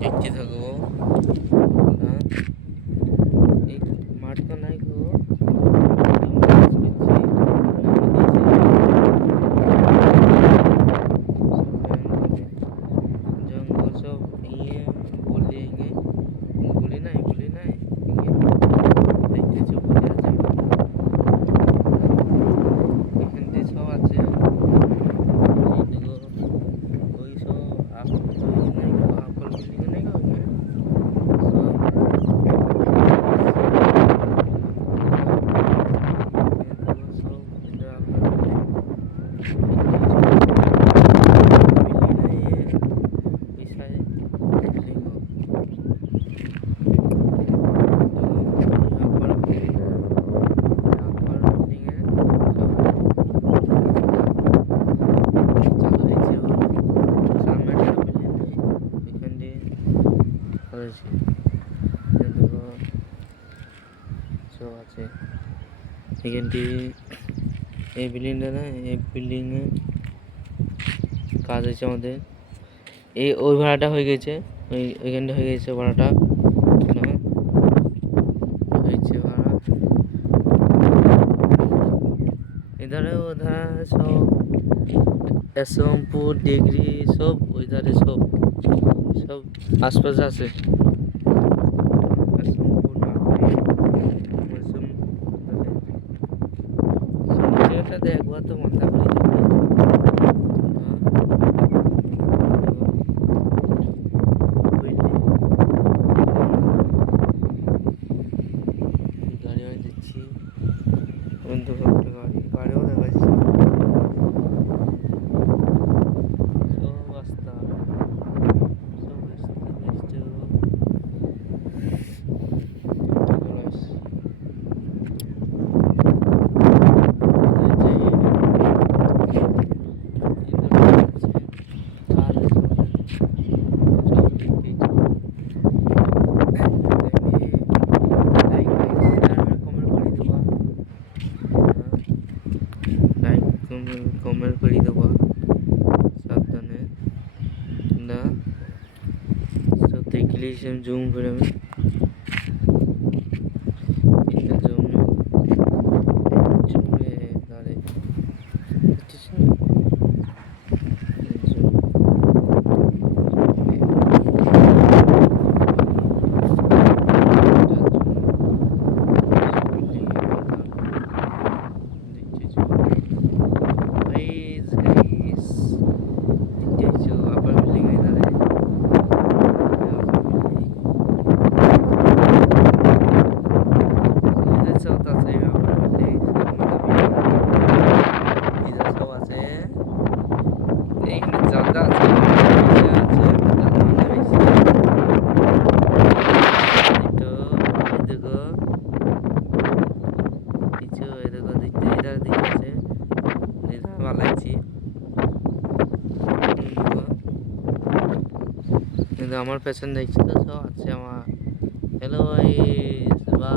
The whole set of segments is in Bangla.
দেখতে থাকবো না। এই মাঠ তো নাই গো, জঙ্গল সব ইয়ে বলিয়ে বলি নাই দেখতেছো বলে আছে এখান দিয়ে সব আছে। ওই সব আপেল নাই গো, আপেল বিল্ডিং নাই গো সব আছে এখানটি। এই বিল্ডিংটা না, এই বিল্ডিংয়ে কাজ হয়েছে আমাদের। ওই ভাড়াটা হয়ে গেছে, ওইখানটা হয়ে গেছে ভাড়াটা হয়েছে ভাড়া। इधर उधर सब एसमपुर डिग्री सब उधर सब आसपास আছে। এটা দেখবো তো মাথা ঘুরে যাবে। গাড়ি দিচ্ছি বন্ধু, গাড়িও দেখাচ্ছি সব রাস্তা কমেন্ট করে দেবো সাবধানে না। সব দেখলে জুম করে আমি জুমে দাঁড়ে কিন্তু আমার পেছন দেখছি তো সব আছে আমার। হ্যালো গাইস বা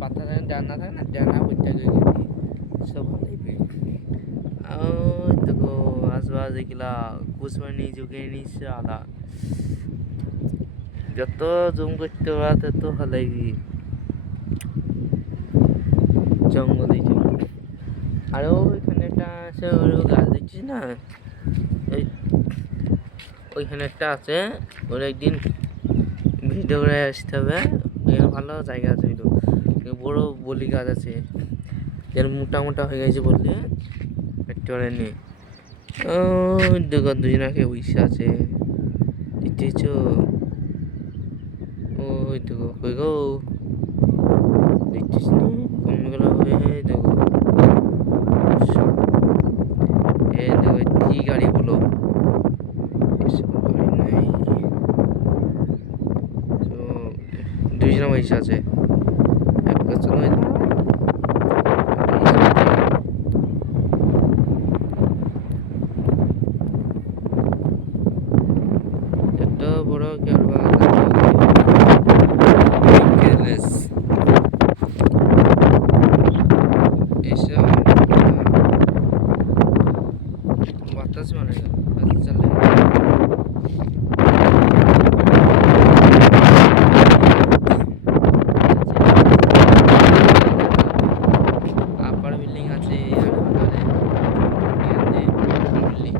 পাতা ডানা থাকে না, ডানা উঠতে গিয়ে সব ভালোই देखो आसपास এগুলা কুসমানি যুগে নিচে আলা যত জুম করতে পারা তত ভালোই জঙ্গল এই আর ওইখানে একটা আছে গাছ দেখছিস না, ওইখানে একটা আছে। ওর একদিন ভিডিও করে আসতে হবে, ভালো জায়গা আছে, বড় বলি গাছ আছে, যেন মোটা মোটা হয়ে গেছে বললে একটা দেখতে পারেনি। ও দেখো দুজনাকে বসে আছে দেখতেছ। ওই দেখো কই গো দেখছিস নি কমে গেল দেখো। এ দেখো কি গাড়ি বলো এসব গাড়ি নাই। তো দুইজনা বসে আছে একটা চলো এত বড় কেরবা কেয়ারলেস এসব বাতাস মানে না বাতাস চালে আপার বিল্ডিং আছে আর ওখানে বিল্ডিং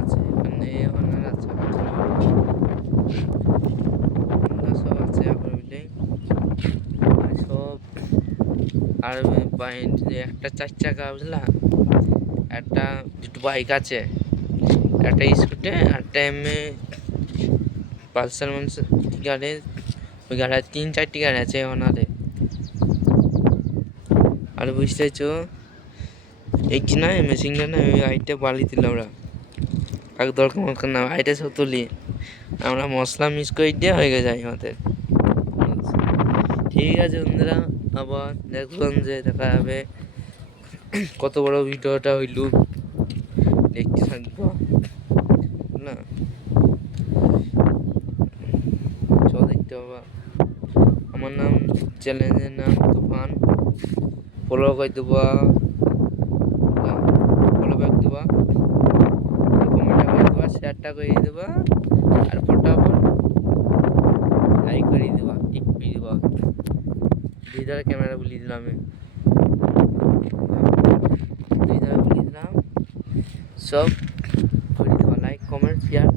আছে এখানে ওখানে আছে সব আছে আপার বিল্ডিং সব। আর একটা 4 চাকা বুঝলা, একটা দুটো বাইক আছে, একটা স্কুটি আর একটা এমনি পালসার মালসার গাড়ি। ওই গাড়ি 3-4টি গাড়ি আছে ওনারে। আর বুঝতে পারছো এই না মেশিনটা না ওই আইটা বালি দিল ওরা আর দরকার না আইটা সব তুলি আমরা মশলা মিক্স করে দিয়ে হয়ে যায় আমাদের। ঠিক আছে বন্ধুরা, আবার দেখলাম যে দেখা যাবে কত বড় ভিডিওটা হইল দেখতে থাকবো না। চল দেখতে পাবা। আমার নাম চ্যানেলের নাম তুফান। ফলো করে দেবা, ফলো ব্যাক দেবা, কমেন্ট করে দেবা, শেয়ারটা করে দেবা আর ফটাফট লাইক করে দেবা, টিপি দেবা। দুইধারে ক্যামেরা বুলিয়ে দিলাম আমি, দুইধারে বুলিয়ে দিলাম, সব করে দেবা, লাইক কমেন্ট শেয়ার।